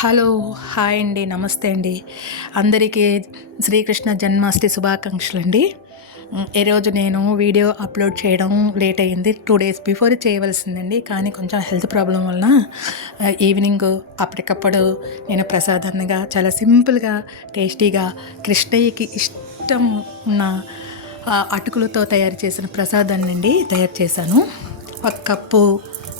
Hello hi అండి నమస్తే అండి. అందరికీ శ్రీకృష్ణ జన్మాష్టమి శుభాకాంక్షలు అండి ఈరోజు నేను వీడియో అప్లోడ్ చేయడం లేట్ అయ్యింది. టూ డేస్ బిఫోర్ చేయవలసిందండి. కానీ కొంచెం హెల్త్ ప్రాబ్లం వలన ఈవినింగ్ అప్పటికప్పుడు నేను ప్రసాదాన్నిగా చాలా సింపుల్గా టేస్టీగా కృష్ణయ్యకి ఇష్టం ఉన్న అటుకులతో తయారు చేసిన ప్రసాదాన్ని అండి తయారు చేశాను. ఒక కప్పు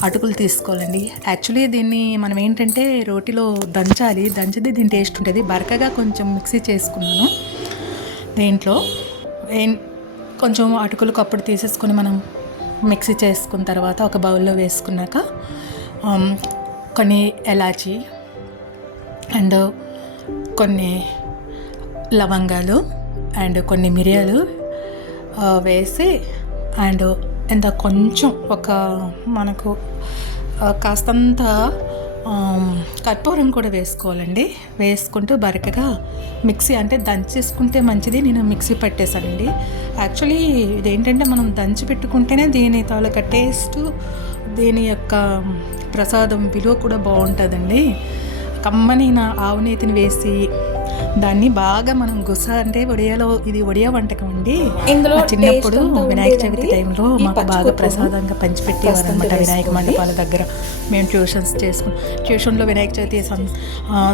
అటుకులు తీసుకోవాలండి. యాక్చువల్లీ దీన్ని మనం ఏంటంటే రోటిలో దంచాలి. దంచితే దీని టేస్ట్ ఉంటుంది. బరకగా కొంచెం మిక్సీ చేసుకున్నాను దీంట్లో. కొంచెం అటుకులు కప్పుడు తీసేసుకొని మనం మిక్సీ చేసుకున్న తర్వాత ఒక బౌల్లో వేసుకున్నాక um, కొన్ని ఎలాచి అండ్ కొన్ని లవంగాలు అండ్ కొన్ని మిరియాలు uh, వేసి అండ్ ఇంత కొంచెం ఒక మనకు కాస్తంత కర్పూరం కూడా వేసుకోవాలండి. వేసుకుంటూ బరకగా మిక్సీ అంటే దంచేసుకుంటే మంచిది నేను మిక్సీ పట్టేశానండి. యాక్చువల్లీ ఇదేంటంటే మనం దంచి పెట్టుకుంటేనే దీని తాలూకా టేస్ట్ దీని యొక్క ప్రసాదం విలువ కూడా బాగుంటుందండి. కమ్మని నా ఆవు నేతిని వేసి దాన్ని బాగా మనం గుస అంటే ఒడియాలో ఇది ఒడియా వంటకం అండి ఇందులో చిన్నప్పుడు వినాయక. చవితి టైంలో మాకు బాగా ప్రసాదంగా పంచిపెట్టేవారు అనమాట వినాయక. మండపాల దగ్గర మేము ట్యూషన్స్ చేసుకుని ట్యూషన్లో వినాయక చవితి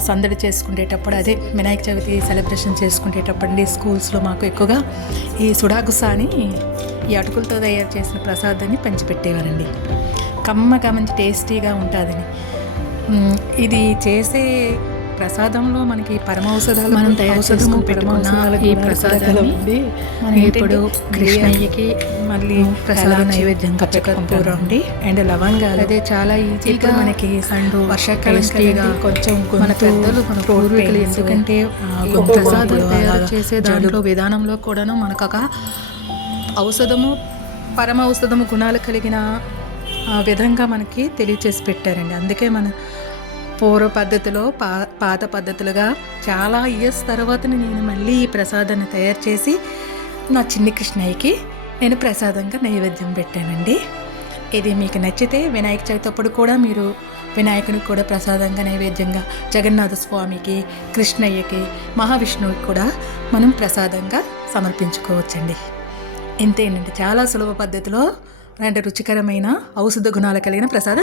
సందడి చేసుకునేటప్పుడు అదే వినాయక చవితి సెలబ్రేషన్ చేసుకునేటప్పుడు అండి స్కూల్స్లో మాకు ఎక్కువగా ఈ సుడాగుస అని ఈ అటుకులతో తయారు చేసిన ప్రసాదాన్ని పంచిపెట్టేవారండి కమ్మగా మంచి టేస్టీగా ఉంటుందని ఇది చేసే ప్రసాదంలో మనకి పరమౌషధాలు మనం తయారు చేసుకుని పెట్టుకున్న ఈ ప్రసాదాన్ని మనం ఇప్పుడు కృష్ణయ్యకి మళ్ళీ ప్రసాద నైవేద్యం కచ్చకర్పూరం అండి. అండ్ లవంగాలు. అదే చాలా ఈజీగా మనకి సండు వర్షాకాలం టేస్టీగా కొంచెం మన పెద్దలు మన పూర్వీకులు ఎందుకంటే ప్రసాదాలు తయారు చేసే దాంట్లో విధానంలో కూడాను మనకు ఒక ఔషధము పరమ ఔషధము గుణాలు కలిగిన విధంగా మనకి తెలియచేసి పెట్టారండి. అందుకే మన పూర్వ పద్ధతిలో పా పాత పద్ధతులుగా చాలా ఇయర్స్ తర్వాత నేను మళ్ళీ ఈ ప్రసాదాన్ని తయారు చేసి నా చిన్ని కృష్ణయ్యకి నేను ప్రసాదంగా నైవేద్యం పెట్టానండి. ఇది మీకు నచ్చితే వినాయక చవితి అప్పుడు కూడా మీరు వినాయకునికి కూడా ప్రసాదంగా నైవేద్యంగా జగన్నాథ స్వామికి కృష్ణయ్యకి మహావిష్ణువుకి కూడా మనం ప్రసాదంగా సమర్పించుకోవచ్చండి. ఇంతేనండి. చాలా సులభ పద్ధతిలో అంటే రుచికరమైన ఔషధ గుణాలు కలిగిన ప్రసాదం.